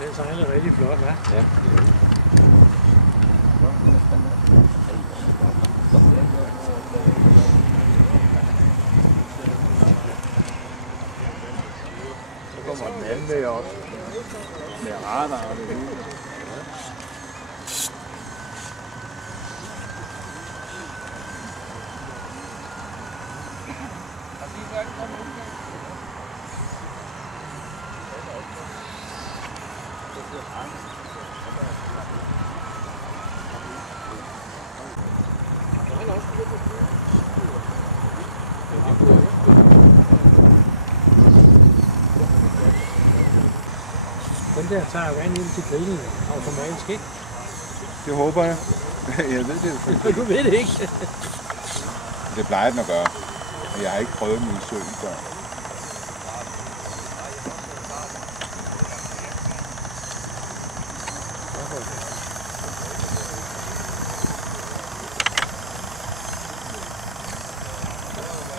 Den sejler rigtig flot, hva'? Ja. Så kommer den anden med også. Med radar og det hele. Den der tager vand ind til grillen automatisk, ikke? Det håber jeg. Jeg ved det. Du ved det ikke. Det plejer den at gøre. Jeg har ikke prøvet den i søen før.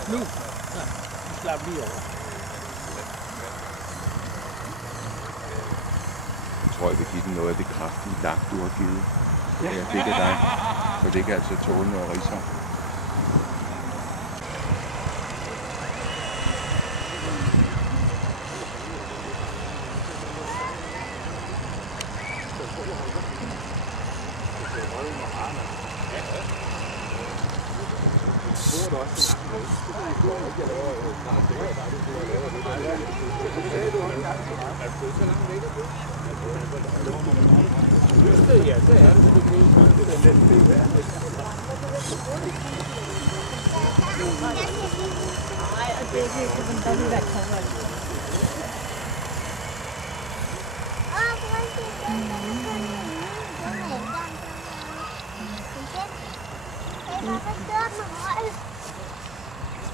Nu. Ja, slap lige over. Jeg tror, jeg vil give den noget af det kraftige lak, du har givet. Ja. Jeg fik af dig. For det kan altså tåle noget riser.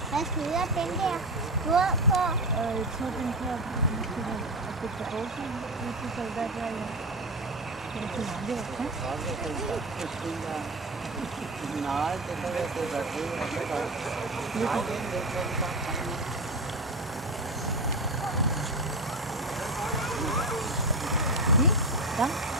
Hvad skal jeg den der båd på? Jeg tror, den her at det kan åbne ud til soldat der, ja. Det er til mange, ja. Nej, det kan jeg ikke være det, og så gør jeg. Nej, det er ikke det, Ja.